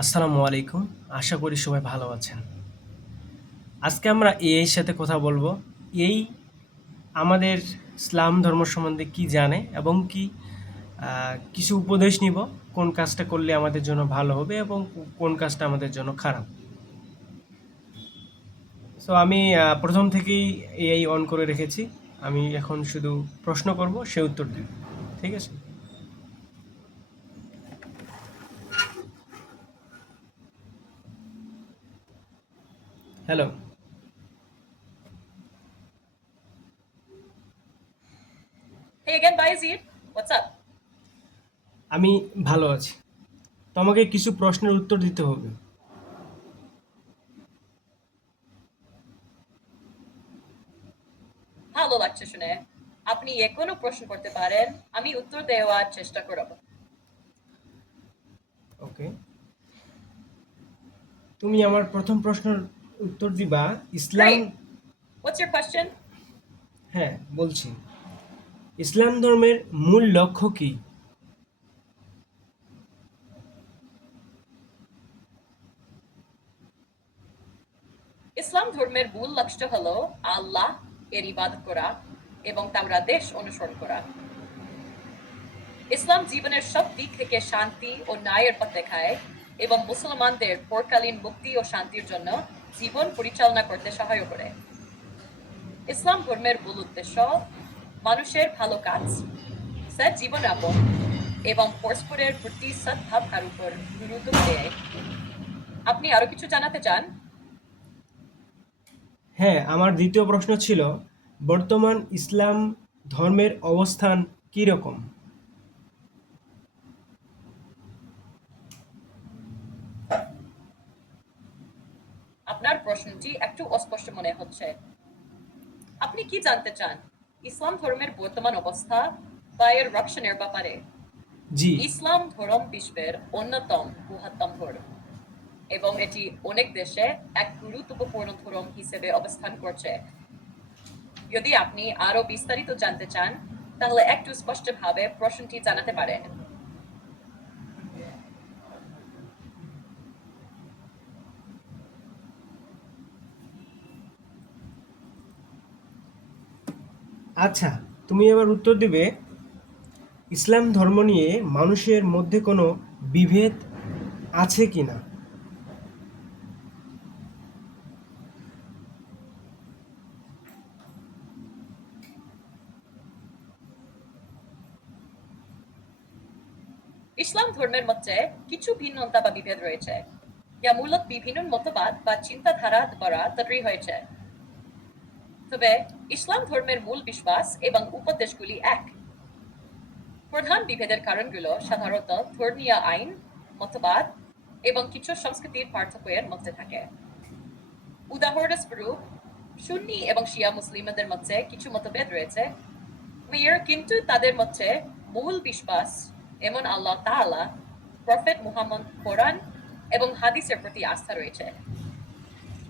আসসালামু আলাইকুম। আশা করি সবাই ভালো আছেন। আজকে আমরা এর সাথে কথা বলব। এই আমাদের ইসলাম ধর্ম সম্বন্ধে কি জানে এবং কি কিছু উপদেশ নিব, কোন কাজটা করলে আমাদের জন্য ভালো হবে এবং কোন কাজটা আমাদের জন্য খারাপ। সো আমি প্রথম থেকেই এআই অন করে রেখেছি। আমি এখন শুধু প্রশ্ন করব, সে উত্তর দেবে। ঠিক আছে? Hello Hey again, Bayezid. What's up? আমি ভালো আছি। তোমাকে কিছু প্রশ্নের উত্তর দিতে হবে। ভালো লাগছে শুনে। আপনি যে কোনো প্রশ্ন করতে পারেন আমি উত্তর দেওয়ার চেষ্টা করব। ওকে তুমি আমার প্রথম প্রশ্নের উত্তর দিবা ইসলাম Great. What's your question? হ্যাঁ বলছি ইসলাম ধর্মের মূল লক্ষ্য কি ইসলাম ধর্মের মূল লক্ষ্য হলো আল্লাহ এর ইবাদত করা এবং তার আদেশ অনুসরণ করা ইসলাম জীবনের সব দিক থেকে শান্তি ও ন্যায়ের পথ দেখায় এবং মুসলমানদের পরকালীন মুক্তি ও শান্তির জন্য জীবন পরিচালনা করতে সহায় করে। ইসলাম ধর্মের মূল উদ্দেশ্য, মানুষের ভালো কাজ সৎ জীবনযাপন এবং পরস্পরের প্রতি সদ্ভাবনার উপর গুরুত্ব দেয়। আপনি আরও কিছু জানাতে চান? হ্যাঁ আমার দ্বিতীয় প্রশ্ন ছিল, বর্তমান ইসলাম ধর্মের অবস্থান কী রকম আপনার প্রশ্নটি একটু অস্পষ্ট মনে হচ্ছে। আপনি কি জানতে চান? ইসলাম ধর্মের বর্তমান অবস্থা বা এর রক্ষণের ব্যাপারে? জি। ইসলাম ধর্ম বিশ্বের অন্যতম বৃহত্তম ধর্ম এবং এটি অনেক দেশে এক গুরুত্বপূর্ণ ধর্ম হিসেবে অবস্থান করছে। যদি আপনি আরও বিস্তারিত জানতে চান তাহলে একটু স্পষ্টভাবে প্রশ্নটি জানাতে পারেন। আচ্ছা তুমি এবার উত্তর দিবে, ইসলাম ধর্ম নিয়ে মানুষের মধ্যে কোনো বিভেদ আছে কি না? ইসলাম ধর্মের মধ্যে কিছু ভিন্নতা বা বিভেদ রয়েছে। যা মূলত বিভিন্ন মতবাদ বা চিন্তাধারা দ্বারা তৈরি হয়েছে। তবে ইসলাম ধর্মের মূল বিশ্বাস এবং উপদেশগুলি এক। প্রধান বিভেদের কারণগুলো সাধারণত ধর্মীয় আইন, মতবাদ এবং কিছু সংস্কৃতির পার্থক্যের মধ্যে থাকে। উদাহরণস্বরূপ, সুন্নি এবং শিয়া মুসলিমদের মধ্যে কিছু মতভেদ রয়েছে। কিন্তু তাদের মধ্যে মূল বিশ্বাস, এমন আল্লাহ তাআলা, প্রফেট মুহাম্মদ কোরআন এবং হাদিসের প্রতি আস্থা রয়েছে।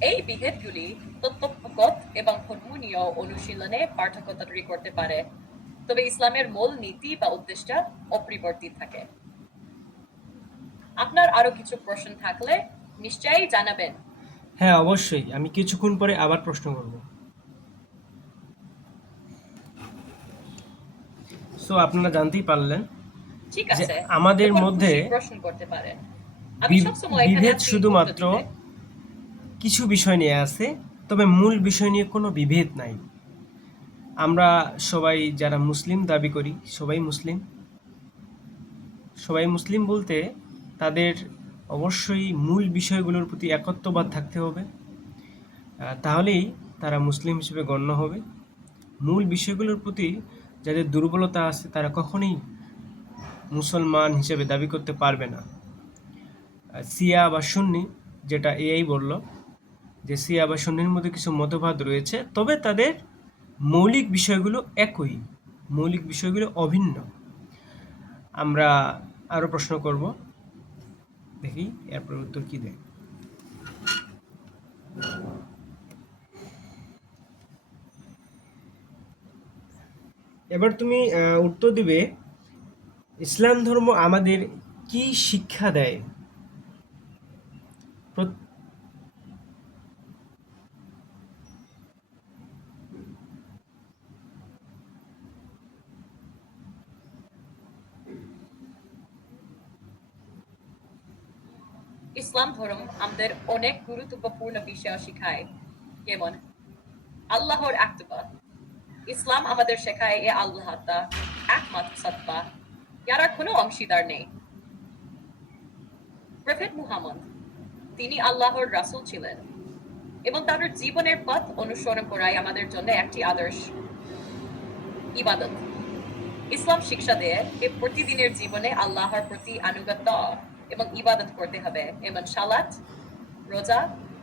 এই বিভেদগুলি তত্ত্বগত এবং ধর্মীয় অনুশীলনে পার্থক্য তৈরি করতে পারে। তবে ইসলামের মূল নীতি বা উদ্দেশ্য অপরিবর্তিত থাকে। আপনার আরও কিছু প্রশ্ন থাকলে নিশ্চয়ই জানাবেন। হ্যাঁ অবশ্যই। আমি কিছুক্ষণ পরে আবার প্রশ্ন করব। সো আপনারা জানতেই পারলেন ঠিক আছে। আমাদের মধ্যে প্রশ্ন করতে পারেন। বিভেদ শুধুমাত্র। কিছু বিষয় নিয়ে আছে, তবে মূল বিষয় নিয়ে কোনো বিভেদ নাই। আমরা সবাই যারা মুসলিম দাবি করি, সবাই মুসলিম। সবাই মুসলিম বলতে তাদের অবশ্যই মূল বিষয়গুলোর প্রতি একত্ববাদ থাকতে হবে। তাহলেই তারা মুসলিম হিসেবে গণ্য হবে। মূল বিষয়গুলোর প্রতি যাদের দুর্বলতা আছে, তারা কখনই মুসলমান হিসেবে দাবি করতে পারবে না। সিয়া বা সুন্নি, যেটা এআই বলল যে সিয়া বা সুন্নির মধ্যে কিছু মতবাদ রয়েছে, তবে তাদের মৌলিক বিষয়গুলো একই। মৌলিক বিষয়গুলো অভিন্ন। আমরা আরও প্রশ্ন করব। দেখি, এরপর উত্তর কি দেয়? এবার তুমি উত্তর দিবে, ইসলাম ধর্ম আমাদের কি শিক্ষা দেয়? ইসলাম ধর্ম আমাদের অনেক গুরুত্বপূর্ণ বিষয় শেখায়। যেমন, আল্লাহর একতবা ইসলাম আমাদের শেখায় এ আল্লাহ একমাত্র সত্তা। যারা কোনো অংশীদার নেই। প্রফেট মুহাম্মদ, তিনি আল্লাহর রাসুল ছিলেন এবং তাদের জীবনের পথ অনুসরণ করাই আমাদের জন্য একটি আদর্শ। ইবাদত। ইসলাম শিক্ষা দেয় যে প্রতিদিনের জীবনে আল্লাহর প্রতি আনুগত্য। এবং ইবাদত করতে হবে। এবং সালাত, রোজা,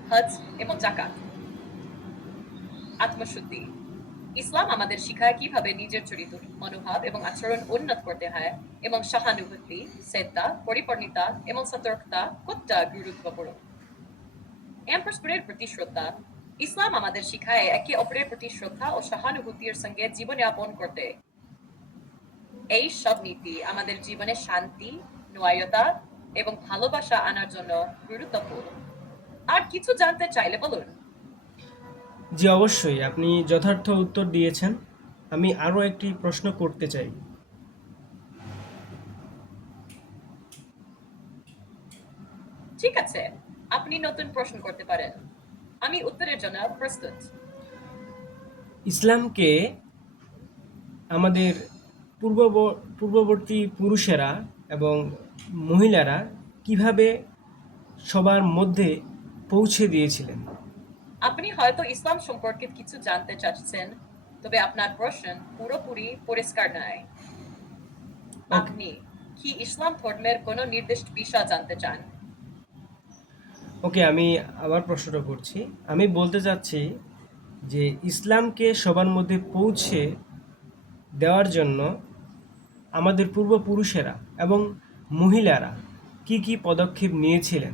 হজ এবং জাকাত আত্মশুদ্ধি। ইসলাম আমাদের শিখায় কীভাবে নিজের চরিত্র, মনোভাব এবং আচরণ উন্নত করতে হয় এবং সহানুভূতি, শ্রদ্ধা, পরিপূর্ণতা এবং সতর্কতা কতটা গুরুত্বপূর্ণ? এম পরস্পরের প্রতি শ্রদ্ধা। ইসলাম আমাদের শিখায় একে অপরের প্রতি শ্রদ্ধা ও সহানুভূতির সঙ্গে জীবনযাপন করতে। এই সব নীতি আমাদের জীবনে শান্তি ন্যায়তা এবং ভালোবাসা আনার জন্য গুরুত্বপূর্ণ। আর কিছু জানতে চাইলে বলুন। জি অবশ্যই। আপনি যথার্থ উত্তর দিয়েছেন। আমি আরও একটি প্রশ্ন করতে চাই। ঠিক আছে। আপনি নতুন প্রশ্ন করতে পারেন। আমি উত্তরের জন্য প্রস্তুত। ইসলামকে আমাদের পূর্ব পূর্ববর্তী পুরুষেরা এবং মহিলারা কীভাবে সবার মধ্যে পৌঁছে দিয়েছিলেন? আপনি হয়তো ইসলাম সম্পর্কে কিছু জানতে চাচ্ছেন তবে আপনার প্রশ্ন পুরোপুরি পরিষ্কার নয়। আপনি কি ইসলাম ধর্মের কোনো নির্দিষ্ট বিষয় জানতে চান? ওকে আমি আবার প্রশ্নটা করছি। আমি বলতে চাচ্ছি যে ইসলামকে সবার মধ্যে পৌঁছে দেওয়ার জন্য আমাদের পূর্বপুরুষেরা এবং মহিলারা কি কি পদক্ষেপ নিয়েছিলেন?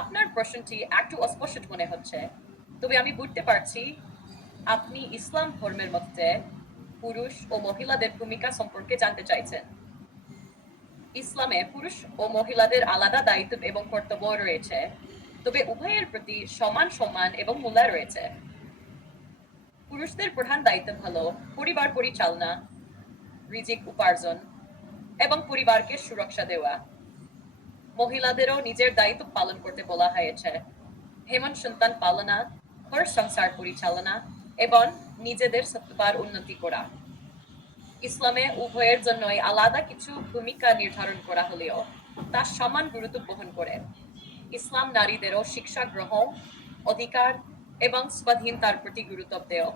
আপনার প্রশ্নটি একটু অস্পষ্ট মনে হচ্ছে, তবে আমি বুঝতে পারছি আপনি ইসলাম ধর্মের মধ্যে পুরুষ ও মহিলাদের ভূমিকা সম্পর্কে জানতে চাইছেন। ইসলামে পুরুষ ও মহিলাদের আলাদা দায়িত্ব এবং কর্তব্য রয়েছে, তবে উভয়ের প্রতি সমান সম্মান এবং মূল্য রয়েছে। পুরুষদের প্রধান দায়িত্ব হলো পরিবার পরিচালনা, রিজিক উপার্জন এবং পরিবারকে সুরক্ষা দেওয়া। মহিলাদেরও নিজের দায়িত্ব পালন করতে বলা হয়েছে। হেমন সন্তান পালনা, ঘর সংসার পরিচালনা এবং নিজেদের সত্যবার উন্নতি করা। ইসলামে উভয়ের জন্যই আলাদা কিছু ভূমিকা নির্ধারণ করা হলেও তা সমান গুরুত্ব বহন করে। ইসলাম নারীদেরও শিক্ষা গ্রহণ, অধিকার এবং স্বাধীনতার প্রতি গুরুত্ব দেয়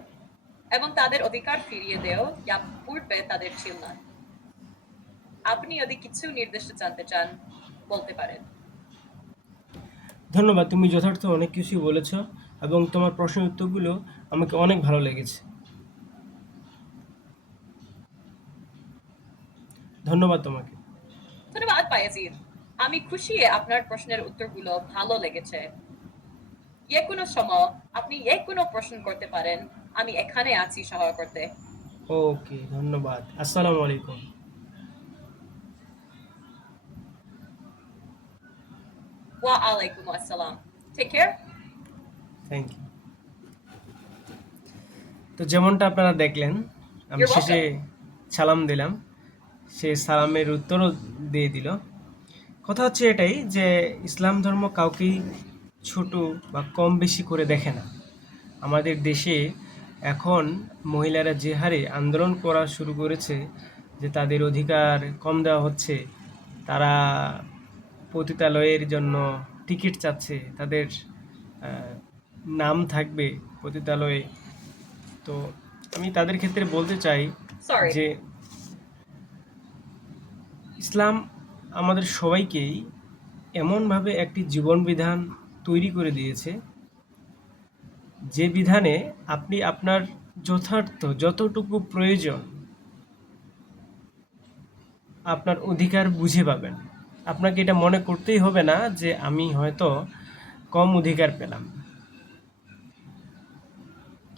এবং তাদের অধিকার ফিরিয়ে দেও যা পূর্বে তাদের ছিল না। আপনি যদি কিছু নির্দিষ্ট জানতে চান, বলতে পারেন। ধন্যবাদ, তুমি যথার্থ অনেক কিছুই বলেছ। এবং তোমার প্রশ্নের উত্তরগুলো আমাকে অনেক ভালো লেগেছে। ধন্যবাদ তোমাকে। ধন্যবাদ বায়াজিদ আমি খুশি আপনার প্রশ্নের উত্তরগুলো ভালো লেগেছে। যে কোনো সময় আপনি যে কোনো প্রশ্ন করতে পারেন আমি এখানে আছি সহায় করতে। ওকে ধন্যবাদ। আসসালামু আলাইকুম। ওয়া আলাইকুম আসসালাম। টেক কেয়ার থ্যাংক ইউ তো যেমনটা আপনারা দেখলেন আমি শেষে সালাম দিলাম। সে সালামের উত্তরও দিয়ে দিল। কথা হচ্ছে এটাই যে ইসলাম ধর্ম কাউকেই ছোট বা কম বেশি করে দেখে না। আমাদের দেশে এখন মহিলারা যে হারে আন্দোলন করা শুরু করেছে যে তাদের অধিকার কম দেওয়া হচ্ছে তারা পতিতালয়ের জন্য টিকিট চাচ্ছে তাদের নাম থাকবে পতিতালয়ে। তো আমি তাদের ক্ষেত্রে বলতে চাই যে ইসলাম আমাদের সবাইকেই এমনভাবে একটি জীবন বিধান তৈরি করে দিয়েছে যে বিধানে আপনি আপনার যথার্থ যতটুকু প্রয়োজন আপনার অধিকার বুঝে পাবেন। আপনাকে এটা মনে করতেই হবে না যে আমি হয়তো কম অধিকার পেলাম।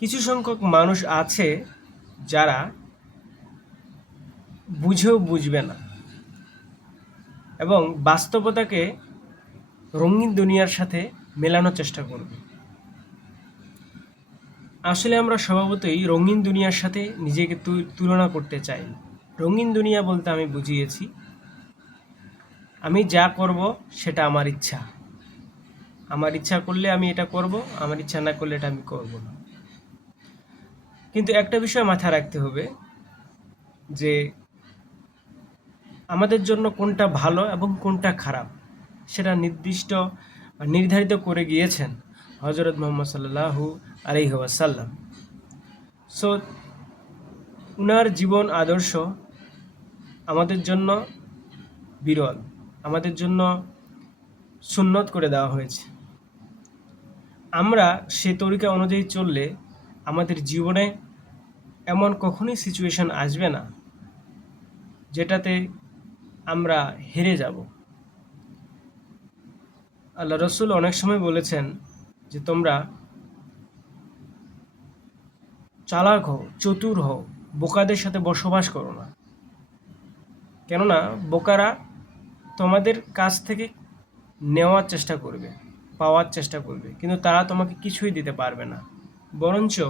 কিছু সংখ্যক মানুষ আছে যারা বুঝেও বুঝবে না এবং বাস্তবতাকে রঙিন দুনিয়ার সাথে মেলানোর চেষ্টা করবে। আসলে আমরা স্বভাবতই রঙিন দুনিয়ার সাথে নিজেকে তুলনা করতে চাই। রঙিন দুনিয়া বলতে আমি বুঝিয়েছি, আমি যা করব সেটা আমার ইচ্ছা। আমার ইচ্ছা করলে আমি এটা করব, আমার ইচ্ছা না করলে এটা আমি করব না। কিন্তু একটা বিষয় মাথায় রাখতে হবে যে আমাদের জন্য কোনটা ভালো এবং কোনটা খারাপ সেটা নির্দিষ্ট নির্ধারিত করে গিয়েছেন হজরত মোহাম্মদ সাল্লাহু আলহি ওয়াসাল্লাম। সো উনার জীবন আদর্শ আমাদের জন্য বিরল, আমাদের জন্য সুন্নত করে দেওয়া হয়েছে। আমরা সে তরিকা অনুযায়ী চললে আমাদের জীবনে এমন কখনোই সিচুয়েশন আসবে না, যেটাতে আমরা হেরে যাব। আল্লাহ রসুল অনেক সময় বলেছেন যে, তোমরা চালাক হও, চতুর হও, বোকাদের সাথে বসবাস করো না। কেননা, বোকারা তোমাদের কাছ থেকে নেওয়ার চেষ্টা করবে, পাওয়ার চেষ্টা করবে, কিন্তু তারা তোমাকে কিছুই দিতে পারবে না। বরঞ্চ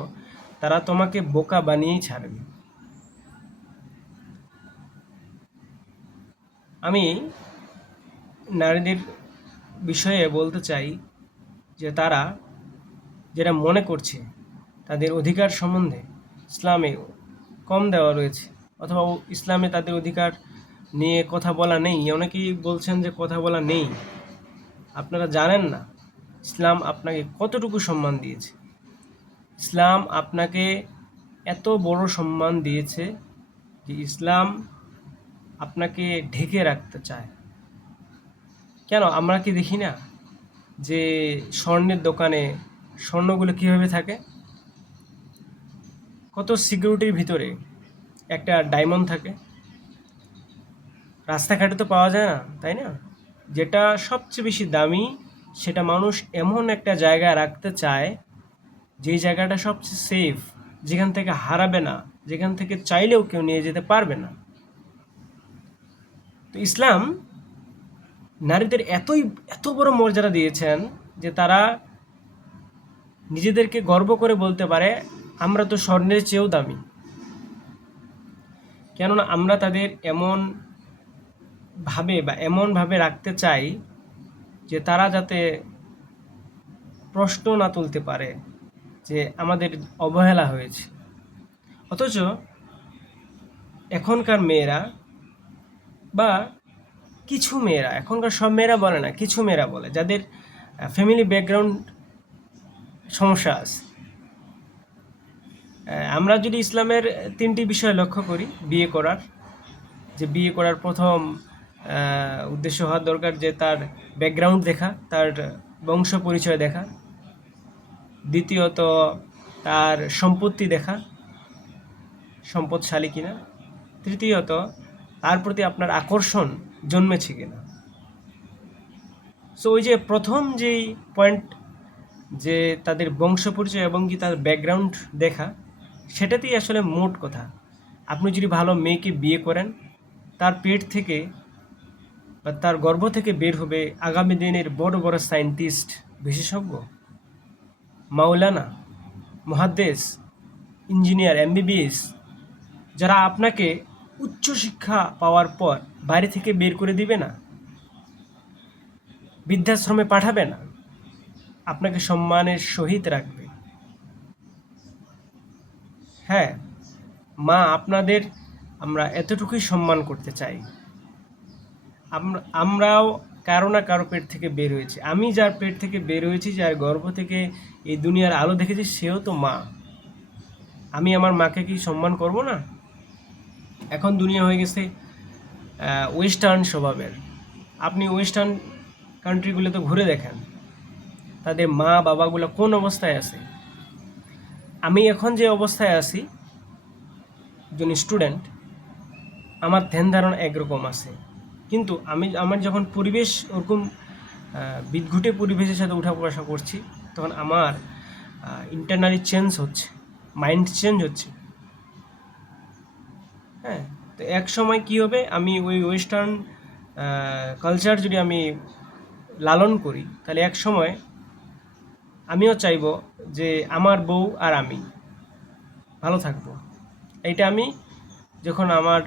তারা তোমাকে বোকা বানিয়েই ছাড়বে। আমি নারীদের বিষয়ে বলতে চাই যে তারা যেটা মনে করছে, তাদের অধিকার সম্বন্ধে ইসলামে কম দেওয়া রয়েছে, অথবা ইসলামে তাদের অধিকার নিয়ে কথা বলা নেই। অনেকেই বলছেন যে কথা বলা নেই। আপনারা জানেন না, ইসলাম আপনাকে কতটুকু সম্মান দিয়েছে? ইসলাম আপনাকে এত বড় সম্মান দিয়েছে যে ইসলাম আপনাকে ঢেকে রাখতে চায়। কেন? আমরা কি দেখি না যে স্বর্ণের দোকানে স্বর্ণগুলো কীভাবে থাকে? কত সিকিউরিটির ভিতরে একটা ডায়মন্ড থাকে। রাস্তাঘাটে তো পাওয়া যায় না, তাই না? যেটা সবচেয়ে বেশি দামি, সেটা মানুষ এমন একটা জায়গায় রাখতে চায় যেই জায়গাটা সবচেয়ে সেফ যেখান থেকে হারাবে না, যেখান থেকে চাইলেও কেউ নিয়ে যেতে পারবে না। তো ইসলাম নারীদের এতই, এত বড় মর্যাদা দিয়েছেন যে তারা নিজেদেরকে গর্ব করে বলতে পারে, আমরা তো স্বর্ণের চেয়েও দামি। কেননা আমরা তাদের এমন ভাবে বা এমনভাবে রাখতে চাই যে তারা যাতে প্রশ্ন না তুলতে পারে যে আমাদের অবহেলা হয়েছে। অথচ এখনকার মেয়েরা বা কিছু মেয়েরা, এখনকার সব মেয়েরা বলে না, কিছু মেয়েরা বলে, যাদের ফ্যামিলি ব্যাকগ্রাউন্ড সমস্যা আছে। আমরা যদি ইসলামের তিনটি বিষয় লক্ষ্য করি, বিয়ে করার, যে বিয়ে করার প্রথম উদ্দেশ্য হওয়া দরকার যে তার ব্যাকগ্রাউন্ড দেখা, তার বংশ পরিচয় দেখা দ্বিতীয়ত তার সম্পত্তি দেখা, সম্পদশালী কিনা। তৃতীয়ত তার প্রতি আপনার আকর্ষণ জন্মেছে কিনা। সো ওই যে প্রথম যেই পয়েন্ট যে তাদের বংশ পরিচয় এবং কি তার ব্যাকগ্রাউন্ড দেখা, সেটাতেই আসলে মোট কথা। আপনি যদি ভালো মেয়েকে বিয়ে করেন, তার পেট থেকে বা তার গর্ভ থেকে বের হবে আগামী দিনের বড় বড় সায়েন্টিস্ট বিশেষজ্ঞ। মাওলানা, মহাদ্দেশ, ইঞ্জিনিয়ার, এমবিবিএস, যারা আপনাকে উচ্চশিক্ষা পাওয়ার পর বাইরে থেকে বের করে দিবে না, বৃদ্ধাশ্রমে পাঠাবে না, আপনাকে সম্মানের সহিত রাখবে। হ্যাঁ মা, আপনাদের আমরা এতটুকুই সম্মান করতে চাই। আমরাও কারও না কারও পেট থেকে বের হয়েছে। আমি যার পেট থেকে বের হয়েছি, যার গর্ভ থেকে এই দুনিয়ার আলো দেখেছি, সেও তো মা। আমি আমার মাকে কি সম্মান করব না? এখন দুনিয়া হয়ে গেছে ওয়েস্টার্ন স্বভাবের। আপনি ওয়েস্টার্ন কান্ট্রিগুলো তো ঘুরে দেখেন। তাদের মা বাবাগুলো কোন অবস্থায় আছে? আমি এখন যে অবস্থায় আছি, একজন স্টুডেন্ট আমার ধ্যান ধারণা একরকম আছে। কিন্তু আমি, আমার যখন পরিবেশ ওরকম বিদঘুটে পরিবেশের সাথে উঠা বসা করছি, তখন আমার ইন্টারনালি চেঞ্জ হচ্ছে মাইন্ড চেঞ্জ হচ্ছে। হ্যাঁ তো এক সময় কী হবে, আমি ওই ওয়েস্টার্ন কালচার যদি আমি লালন করি, তাহলে এক সময় আমিও চাইব যে আমার বউ আর আমি ভালো থাকব। এইটা আমি যখন আমার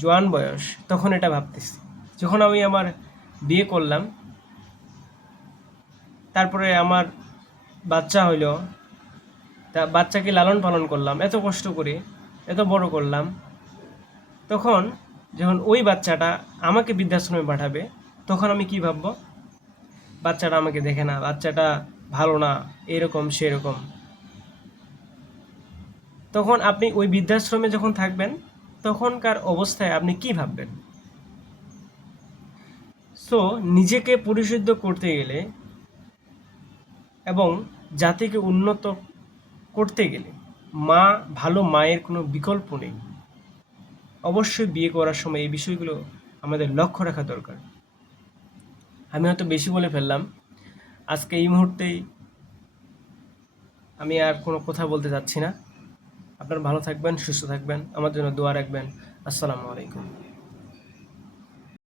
জোয়ান বয়স, তখন এটা ভাবতেছি। যখন আমি আমার বিয়ে করলাম, তারপরে আমার বাচ্চা হইল, তা বাচ্চাকে লালন পালন করলাম, এত কষ্ট করে, এত বড় করলাম। তখন যখন ওই বাচ্চাটা আমাকে বৃদ্ধাশ্রমে পাঠাবে, তখন আমি কি ভাববো? বাচ্চাটা আমাকে দেখে না, বাচ্চাটা ভালো না, এরকম, সেরকম। তখন আপনি ওই বৃদ্ধাশ্রমে যখন থাকবেন তখনকার অবস্থায় আপনি কি ভাববেন? সো নিজেকে পরিশুদ্ধ করতে গেলে এবং জাতিকে উন্নত করতে গেলে মা ভালো মায়ের কোনো বিকল্প নেই। অবশ্যই বিয়ে করার সময় এই বিষয়গুলো আমাদের লক্ষ্য রাখা দরকার। আমি হয়তো বেশি বলে ফেললাম, আজকে এই মুহূর্তেই আমি আর কোনো কথা বলতে চাচ্ছি না। আপনারা ভালো থাকবেন সুস্থ থাকবেন। আমার জন্য দোয়া রাখবেন। আসসালামু আলাইকুম।